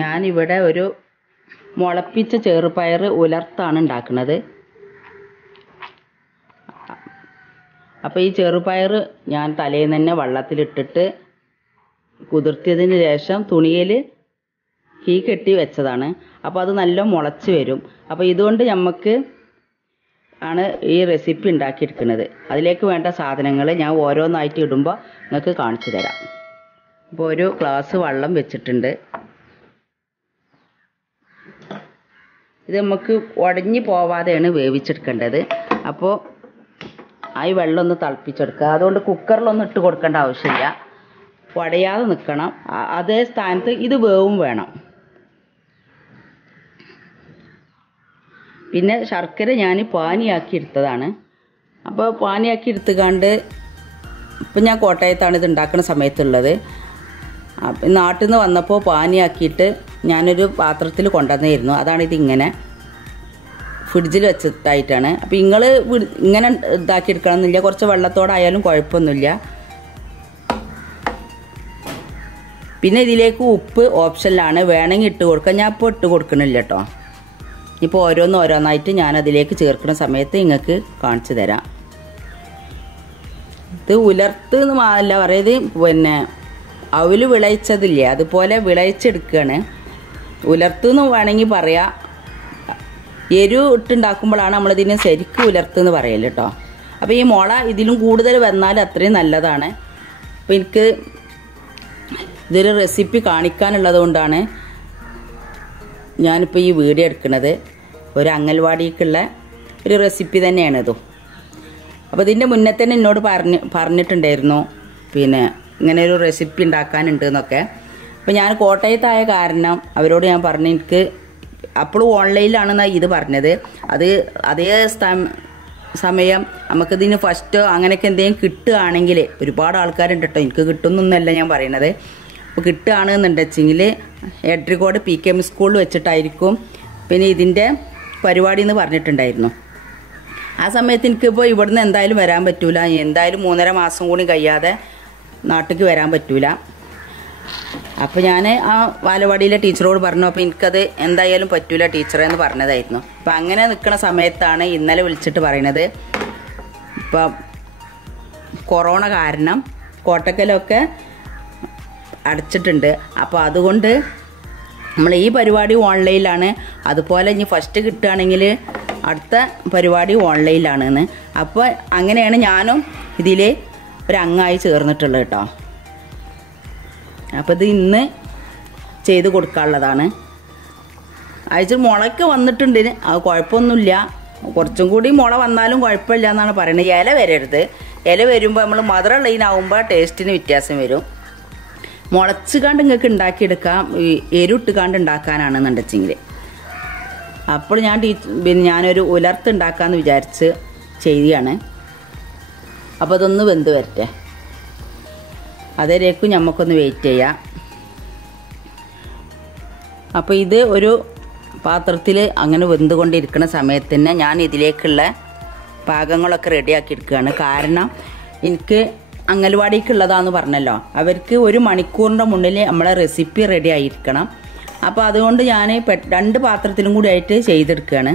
ഞാനിവിടെ ഒരു മുളപ്പിച്ച ചെറുപയർ ഉലർത്താണ് ഉണ്ടാക്കുന്നത്. അപ്പോൾ ഈ ചെറുപയർ ഞാൻ തലേന്ന് തന്നെ വെള്ളത്തിലിട്ടിട്ട് കുതിർത്തിയതിന് ശേഷം തുണിയിൽ തീ കെട്ടി വെച്ചതാണ്. അപ്പോൾ അത് നല്ല മുളച്ച് വരും. അപ്പോൾ ഇതുകൊണ്ട് നമുക്ക് ആണ് ഈ റെസിപ്പി ഉണ്ടാക്കിയെടുക്കുന്നത്. അതിലേക്ക് വേണ്ട സാധനങ്ങൾ ഞാൻ ഓരോന്നായിട്ട് ഇടുമ്പോൾ നിങ്ങൾക്ക് കാണിച്ചു തരാം. അപ്പോൾ ഒരു ഗ്ലാസ് വെള്ളം വെച്ചിട്ടുണ്ട്. ഇത് നമുക്ക് ഉടഞ്ഞു പോവാതെയാണ് വേവിച്ചെടുക്കേണ്ടത്. അപ്പോൾ ഈ വെള്ളം ഒന്ന് തിളപ്പിച്ചെടുക്കുക. അതുകൊണ്ട് കുക്കറിലൊന്നും ഇട്ട് കൊടുക്കേണ്ട ആവശ്യമില്ല. ഉടയാതെ നിൽക്കണം. അതേ സ്ഥാനത്ത് ഇത് വേവും വേണം. പിന്നെ ശർക്കര ഞാൻ പാനിയാക്കി എടുത്തതാണ്. അപ്പോൾ പാനിയാക്കി എടുത്തുകൊണ്ട് ഇപ്പം ഞാൻ കോട്ടയത്താണ് ഇത് ഉണ്ടാക്കുന്ന സമയത്തുള്ളത്. നാട്ടിൽ നിന്ന് വന്നപ്പോൾ പാനിയാക്കിയിട്ട് ഞാനൊരു പാത്രത്തിൽ കൊണ്ടുവന്നിരുന്നു. അതാണിതിങ്ങനെ ഫ്രിഡ്ജിൽ വെച്ചിട്ടായിട്ടാണ്. അപ്പോൾ നിങ്ങൾ ഇങ്ങനെ ഇതാക്കി എടുക്കണമെന്നില്ല. കുറച്ച് വെള്ളത്തോടായാലും കുഴപ്പമൊന്നുമില്ല. പിന്നെ ഇതിലേക്ക് ഉപ്പ് ഓപ്ഷനിലാണ്, വേണമെങ്കിൽ ഇട്ട് കൊടുക്കാം. ഞാൻ ഇപ്പോൾ ഇട്ട് കൊടുക്കണില്ല കേട്ടോ. ഇപ്പോൾ ഓരോന്നായിട്ട് ഞാനതിലേക്ക് ചേർക്കുന്ന സമയത്ത് നിങ്ങൾക്ക് കാണിച്ചു തരാം. ഇത് ഉലർത്ത് എന്ന് അല്ല പറയുന്നത്, പിന്നെ അവല് വിളയിച്ചതില്ലേ അതുപോലെ വിളയിച്ചെടുക്കുകയാണ്. ഉലർത്തുന്ന് വേണമെങ്കിൽ പറയാം. എരിവ് ഇട്ടുണ്ടാക്കുമ്പോഴാണ് നമ്മളിതിനെ ശരിക്കും ഉലർത്തുന്ന് പറയല് കേട്ടോ. അപ്പോൾ ഈ മുള ഇതിലും കൂടുതൽ വന്നാൽ അത്രയും നല്ലതാണ്. അപ്പോൾ എനിക്ക് ഇതൊരു റെസിപ്പി കാണിക്കാനുള്ളത് കൊണ്ടാണ് ഞാനിപ്പോൾ ഈ വീഡിയോ എടുക്കുന്നത്. ഒരു അംഗൻവാടിക്കുള്ള ഒരു റെസിപ്പി തന്നെയാണിതും. അപ്പോൾ ഇതിൻ്റെ മുന്നേ തന്നെ എന്നോട് പറഞ്ഞിട്ടുണ്ടായിരുന്നു പിന്നെ ഇങ്ങനെ ഒരു റെസിപ്പി ഉണ്ടാക്കാനുണ്ട് എന്നൊക്കെ. അപ്പോൾ ഞാൻ കോട്ടയത്തായ കാരണം അവരോട് ഞാൻ പറഞ്ഞു എനിക്ക് അപ്പോഴും ഓൺലൈനിലാണെന്നാണ് ഇത് പറഞ്ഞത്. അത് അതേ സമയം നമുക്കിതിന് ഫസ്റ്റോ അങ്ങനെയൊക്കെ എന്തെങ്കിലും കിട്ടുകയാണെങ്കിൽ, ഒരുപാട് ആൾക്കാരുണ്ട് കേട്ടോ, എനിക്ക് കിട്ടുന്നൊന്നുമല്ല ഞാൻ പറയണത്. അപ്പോൾ കിട്ടുകയാണെന്നുണ്ടെങ്കിൽ എട്രിക്കോട് PKM സ്കൂളിൽ വെച്ചിട്ടായിരിക്കും പിന്നെ ഇതിൻ്റെ പരിപാടി എന്ന് പറഞ്ഞിട്ടുണ്ടായിരുന്നു. ആ സമയത്ത് എനിക്കിപ്പോൾ ഇവിടുന്ന് എന്തായാലും വരാൻ പറ്റൂല. എന്തായാലും 3.5 മാസം കൂടി കഴിയാതെ നാട്ടിലേക്ക് വരാൻ പറ്റൂല. അപ്പോൾ ഞാൻ ആ ബാലവാടിയിലെ ടീച്ചറോട് പറഞ്ഞു. അപ്പോൾ എനിക്കത് എന്തായാലും പറ്റൂല ടീച്ചറെ എന്ന് പറഞ്ഞതായിരുന്നു. അപ്പം അങ്ങനെ നിൽക്കുന്ന സമയത്താണ് ഇന്നലെ വിളിച്ചിട്ട് പറയണത്, ഇപ്പം കൊറോണ കാരണം കോട്ടക്കലൊക്കെ അടച്ചിട്ടുണ്ട്. അപ്പോൾ അതുകൊണ്ട് നമ്മൾ ഈ പരിപാടി ഓൺലൈനിലാണ്. അതുപോലെ ഇനി ഫസ്റ്റ് കിട്ടുകയാണെങ്കിൽ അടുത്ത പരിപാടി ഓൺലൈനിലാണെന്ന്. അപ്പോൾ അങ്ങനെയാണ് ഞാനും ഇതിൽ ഒരു അംഗമായി ചേർന്നിട്ടുള്ളത് കേട്ടോ. അപ്പോൾ ഇത് ഇന്ന് ചെയ്ത് കൊടുക്കാനുള്ളതാണ്. അയച്ച് മുളയ്ക്ക് വന്നിട്ടുണ്ട്. അത് കുഴപ്പമൊന്നുമില്ല. കുറച്ചും കൂടി മുള വന്നാലും കുഴപ്പമില്ല എന്നാണ് പറയുന്നത്. ഇല വരരുത്. ഇല വരുമ്പോൾ നമ്മൾ മധുരമുള്ളതിനാവുമ്പോൾ ടേസ്റ്റിന് വ്യത്യാസം വരും. മുളച്ച് കണ്ട് നിങ്ങൾക്ക് ഉണ്ടാക്കിയെടുക്കാം. എരുട്ട് കണ്ട് ഉണ്ടാക്കാനാണെന്നുണ്ടെങ്കിൽ. അപ്പോൾ ഞാനൊരു ഉലർത്ത് ഉണ്ടാക്കാമെന്ന് വിചാരിച്ച് ചെയ്യുകയാണ്. അപ്പോൾ അതൊന്ന് വെന്ത് വരട്ടെ. അതേക്കും നമുക്കൊന്ന് വെയിറ്റ് ചെയ്യാം. അപ്പോൾ ഇത് ഒരു പാത്രത്തിൽ അങ്ങനെ വെന്തുകൊണ്ടിരിക്കുന്ന സമയത്ത് തന്നെ ഞാൻ ഇതിലേക്കുള്ള പാകങ്ങളൊക്കെ റെഡിയാക്കി എടുക്കുകയാണ്. കാരണം എനിക്ക് അംഗൻവാടിക്കുള്ളതാന്ന് പറഞ്ഞല്ലോ, അവർക്ക് 1 മണിക്കൂറിൻ്റെ മുന്നിൽ നമ്മളെ റെസിപ്പി റെഡി ആയിരിക്കണം. അപ്പോൾ അതുകൊണ്ട് ഞാൻ 2 പാത്രത്തിലും കൂടി ആയിട്ട് ചെയ്തെടുക്കുകയാണ്.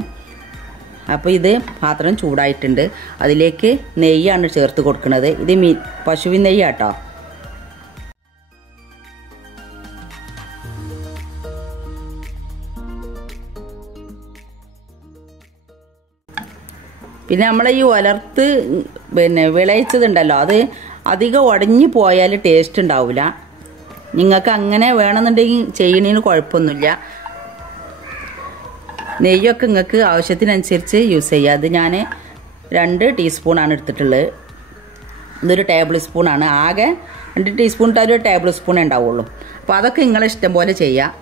അപ്പോൾ ഇത് പാത്രം ചൂടായിട്ടുണ്ട്. അതിലേക്ക് നെയ്യാണ് ചേർത്ത് കൊടുക്കുന്നത്. ഇത് പശുവിൻ നെയ്യാട്ടോ. പിന്നെ നമ്മളെ ഈ ഉലർത്ത് പിന്നെ വിളയിച്ചതുണ്ടല്ലോ, അത് അധികം ഉടഞ്ഞു പോയാൽ ടേസ്റ്റ് ഉണ്ടാവില്ല. നിങ്ങൾക്ക് അങ്ങനെ വേണമെന്നുണ്ടെങ്കിൽ ചെയ്യണതിന് കുഴപ്പമൊന്നുമില്ല. നെയ്യൊക്കെ നിങ്ങൾക്ക് ആവശ്യത്തിനനുസരിച്ച് യൂസ് ചെയ്യുക. അത് ഞാൻ 2 ടീസ്പൂണാണ് എടുത്തിട്ടുള്ളത്. ഇതൊരു ടേബിൾ സ്പൂണാണ്. ആകെ 2 ടീസ്പൂൺ ഇട്ടാൽ 1 ടേബിൾ സ്പൂണേ ഉണ്ടാവുള്ളൂ. അപ്പോൾ അതൊക്കെ നിങ്ങളെ ഇഷ്ടം പോലെ ചെയ്യുക.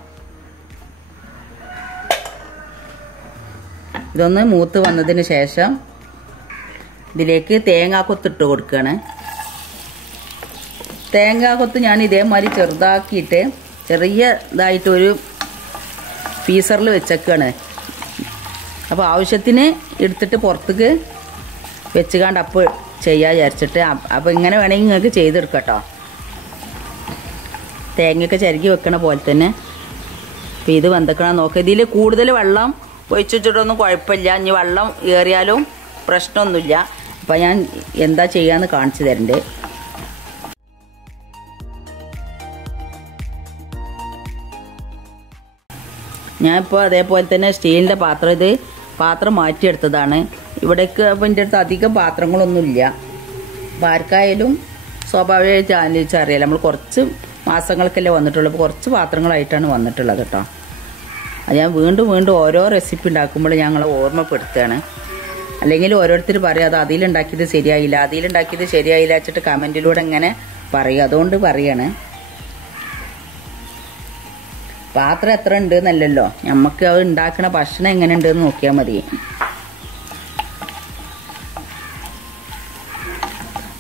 ഇതൊന്ന് മൂത്ത് വന്നതിന് ശേഷം ഇതിലേക്ക് തേങ്ങാക്കൊത്തിട്ട് കൊടുക്കുകയാണ്. തേങ്ങാക്കൊത്ത് ഞാൻ ഇതേമാതിരി ചെറുതാക്കിയിട്ട് ചെറിയ ഇതായിട്ടൊരു പീസറിൽ വെച്ചേക്കാണ്. അപ്പോൾ ആവശ്യത്തിന് എടുത്തിട്ട് പുറത്തേക്ക് വെച്ചുകാണ്ട് അപ്പോൾ ചെയ്യാൻ വിചാരിച്ചിട്ട്. അപ്പോൾ ഇങ്ങനെ വേണമെങ്കിൽ നിങ്ങൾക്ക് ചെയ്തെടുക്കാം കേട്ടോ. തേങ്ങയൊക്കെ ചിരകി വെക്കണ പോലെ തന്നെ അപ്പോൾ ഇത് വെന്തക്കണം നോക്കുക. ഇതിൽ കൂടുതൽ വെള്ളം ഒഴിച്ചിട്ടൊന്നും കുഴപ്പമില്ല. ഇനി വെള്ളം ഏറിയാലും പ്രശ്നമൊന്നുമില്ല. അപ്പോൾ ഞാൻ എന്താ ചെയ്യാന്ന് കാണിച്ചു തരണ്ട്. ഞാനിപ്പോൾ അതേപോലെ തന്നെ സ്റ്റീലിൻ്റെ പാത്രം, ഇത് പാത്രം മാറ്റിയെടുത്തതാണ്. ഇവിടേക്ക് അപ്പോൾ എൻ്റെ അടുത്ത് അധികം പാത്രങ്ങളൊന്നുമില്ല. അപ്പോൾ ആർക്കായാലും സ്വാഭാവിക ചാനലിച്ച് അറിയാലോ, നമ്മൾ കുറച്ച് മാസങ്ങൾക്കല്ലേ വന്നിട്ടുള്ളൂ. അപ്പോൾ കുറച്ച് പാത്രങ്ങളായിട്ടാണ് വന്നിട്ടുള്ളത് കേട്ടോ. അത് ഞാൻ വീണ്ടും ഓരോ റെസിപ്പി ഉണ്ടാക്കുമ്പോൾ ഞങ്ങളെ ഓർമ്മപ്പെടുത്തുകയാണ്. അല്ലെങ്കിൽ ഓരോരുത്തർ പറയും അത് അതിലുണ്ടാക്കിയത് ശരിയായില്ല വെച്ചിട്ട് കമൻറ്റിലൂടെ ഇങ്ങനെ പറയും. അതുകൊണ്ട് പറയാണ്. പാത്രം എത്ര ഉണ്ട് എന്നല്ലല്ലോ, നമുക്ക് അത് ഉണ്ടാക്കുന്ന ഭക്ഷണം എങ്ങനെ ഉണ്ടെന്ന് നോക്കിയാൽ മതി.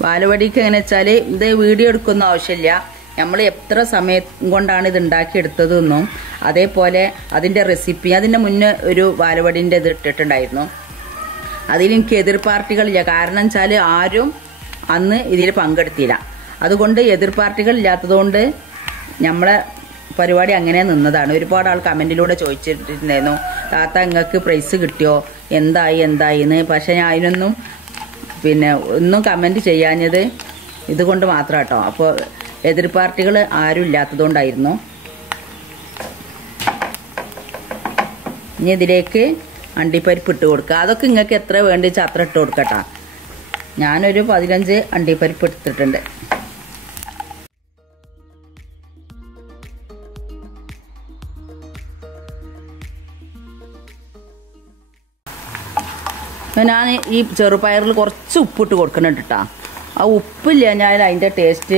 ബാലവടിക്ക് എങ്ങനെ വെച്ചാൽ ഇത് വീഡിയോ എടുക്കുന്ന ആവശ്യമില്ല. നമ്മൾ എത്ര സമയം കൊണ്ടാണ് ഇത് ഉണ്ടാക്കിയെടുത്തതെന്നും അതേപോലെ അതിൻ്റെ റെസിപ്പി, അതിൻ്റെ മുന്നേ ഒരു ബാലവടിൻ്റെ ഇത് ഇട്ടിട്ടുണ്ടായിരുന്നു. അതിലെനിക്ക് എതിർ പാർട്ടികളില്ല. കാരണം വെച്ചാൽ ആരും അന്ന് ഇതിൽ പങ്കെടുത്തില്ല. അതുകൊണ്ട് എതിർ പാർട്ടികൾ ഇല്ലാത്തതുകൊണ്ട് നമ്മളെ പരിപാടി അങ്ങനെ നിന്നതാണ്. ഒരുപാട് ആൾ കമൻറ്റിലൂടെ ചോദിച്ചിട്ടുണ്ടായിരുന്നു, താത്ത നിങ്ങൾക്ക് പ്രൈസ് കിട്ടിയോ, എന്തായിന്ന്. പക്ഷെ ഞാൻ അതിനൊന്നും ഒന്നും കമൻറ്റ് ചെയ്യാഞ്ഞത് ഇതുകൊണ്ട് മാത്രം കേട്ടോ. അപ്പോൾ എതിർ പാർട്ടികൾ ആരും ഇല്ലാത്തതുകൊണ്ടായിരുന്നു. ഇനി ഇതിലേക്ക് അണ്ടിപ്പരിപ്പ് ഇട്ട് കൊടുക്കുക. അതൊക്കെ നിങ്ങൾക്ക് എത്ര വേണ്ടിച്ചാൽ അത്ര ഇട്ട് കൊടുക്കട്ടോ. ഞാനൊരു 15 അണ്ടിപ്പരിപ്പ് എടുത്തിട്ടുണ്ട്. ഞാൻ ഈ ചെറുപയറിൽ കുറച്ച് ഉപ്പിട്ട് കൊടുക്കുന്നുണ്ട് കേട്ടോ. ആ ഉപ്പില്ല ഞാൻ അതിൻ്റെ ടേസ്റ്റ്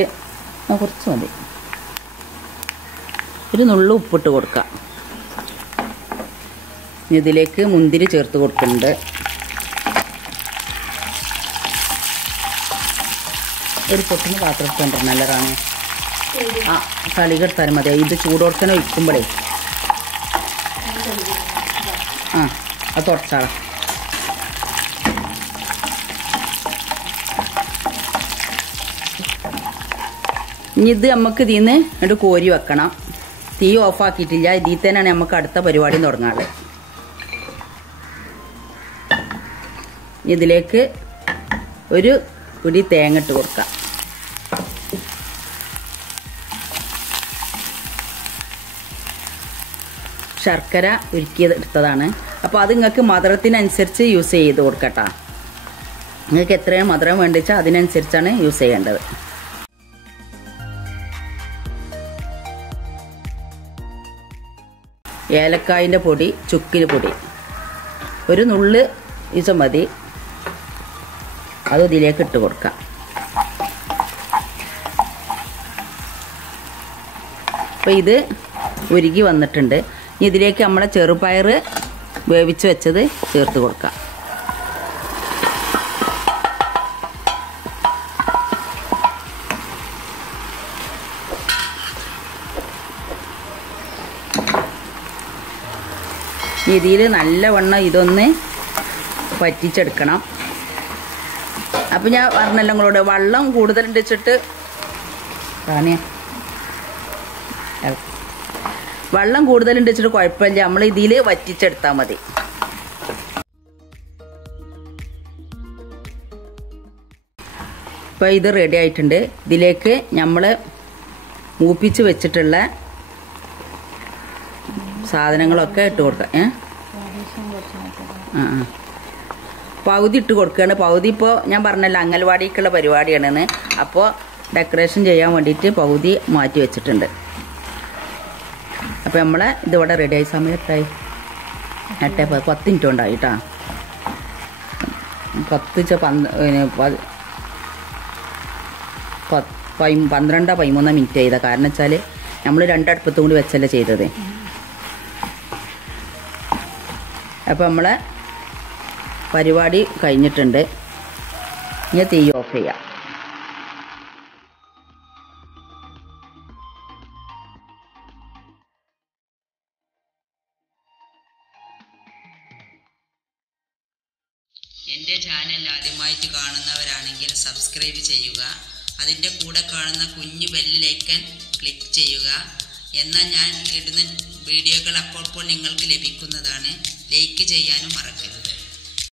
കുറച്ച് മതി, ഒരു നുള്ളു ഉപ്പിട്ട് കൊടുക്കാം. ഇതിലേക്ക് മുന്തിരി ചേർത്ത് കൊടുക്കുന്നുണ്ട്. ഒരു പൊട്ടിന് പാത്രം എടുത്തോണ്ട് നല്ലതാണ്. ആ കളികെടുത്താലും മതി. ഇത് ചൂടോടക്കനെ ഒഴിക്കുമ്പോഴേ അത് തുടച്ചാളാം. ഇനി ഇത് നമുക്ക് ഇതിൽ നിന്ന് ഇങ്ങോട്ട് കോരി വെക്കണം. തീ ഓഫാക്കിയിട്ടില്ല. ഇതിൽ തന്നെയാണ് നമുക്ക് അടുത്ത പരിപാടി തുടങ്ങാറ്. ഇതിലേക്ക് ഒരു പിടി തേങ്ങ ഇട്ട് കൊടുക്കാം. ശർക്കര ഉരുക്കിയത് എടുത്തതാണ്. അപ്പോൾ അത് നിങ്ങൾക്ക് മധുരത്തിനനുസരിച്ച് യൂസ് ചെയ്ത് കൊടുക്കട്ടോ. നിങ്ങൾക്ക് എത്രയാണ് മധുരം വേണ്ടിച്ചാൽ അതിനനുസരിച്ചാണ് യൂസ് ചെയ്യേണ്ടത്. ഏലക്കായിൻ്റെ പൊടി, ചുക്കിന് പൊടി ഒരു നുള്ള് ഈച്ച മതി. അത് ഇതിലേക്ക് ഇട്ട് കൊടുക്കാം. അപ്പോൾ ഇത് ഉരുകി വന്നിട്ടുണ്ട്. ഇനി ഇതിലേക്ക് നമ്മളെ ചെറുപയർ വേവിച്ച് വെച്ചത് ചേർത്ത് കൊടുക്കാം. ഇതിൽ നല്ലവണ്ണം ഇതൊന്ന് പറ്റിച്ചെടുക്കണം. അപ്പം ഞാൻ പറഞ്ഞല്ലോ നിങ്ങളോട്, വെള്ളം കൂടുതലുണ്ട് വെച്ചിട്ട് വെള്ളം കൂടുതലുണ്ട് വെച്ചിട്ട് കുഴപ്പമില്ല. നമ്മൾ ഇതിൽ വറ്റിച്ചെടുത്താൽ മതി. ഇപ്പോൾ ഇത് റെഡി ആയിട്ടുണ്ട്. ഇതിലേക്ക് നമ്മൾ മൂപ്പിച്ച് വെച്ചിട്ടുള്ള സാധനങ്ങളൊക്കെ ഇട്ട് കൊടുക്കാം. പകുതി ഇട്ട് കൊടുക്കുകയാണ്. പകുതി ഇപ്പോൾ ഞാൻ പറഞ്ഞല്ലോ അംഗൻവാടിക്കുള്ള പരിപാടിയാണെന്ന്. അപ്പോൾ ഡെക്കറേഷൻ ചെയ്യാൻ വേണ്ടിയിട്ട് പകുതി മാറ്റി വെച്ചിട്ടുണ്ട്. അപ്പോൾ നമ്മളെ ഇതിവിടെ റെഡിയായി. സമയത്തായി 10 മിനിറ്റ് ഉണ്ടായി കേട്ടോ. 12-13 മിനിറ്റ് ചെയ്താൽ. കാരണം വെച്ചാൽ നമ്മൾ 2 അടുപ്പത്തും കൂടി വെച്ചല്ലേ ചെയ്തത്. അപ്പോൾ നമ്മളെ പരിപാടി കഴിഞ്ഞിട്ടുണ്ട്. ഇനി തീ ഓഫ് ചെയ്യാം. എൻ്റെ ചാനൽ ആദ്യമായിട്ട് കാണുന്നവരാണെങ്കിൽ സബ്സ്ക്രൈബ് ചെയ്യുക. അതിൻ്റെ കൂടെ കാണുന്ന കുഞ്ഞു ബെല്ലിലേക്കൻ ക്ലിക്ക് ചെയ്യുക. എന്നാൽ ഞാൻ ഇടുന്ന വീഡിയോകൾ അപ്പോൾ നിങ്ങൾക്ക് ലഭിക്കുന്നതാണ്. ലൈക്ക് ചെയ്യാനും മറക്കരുത്.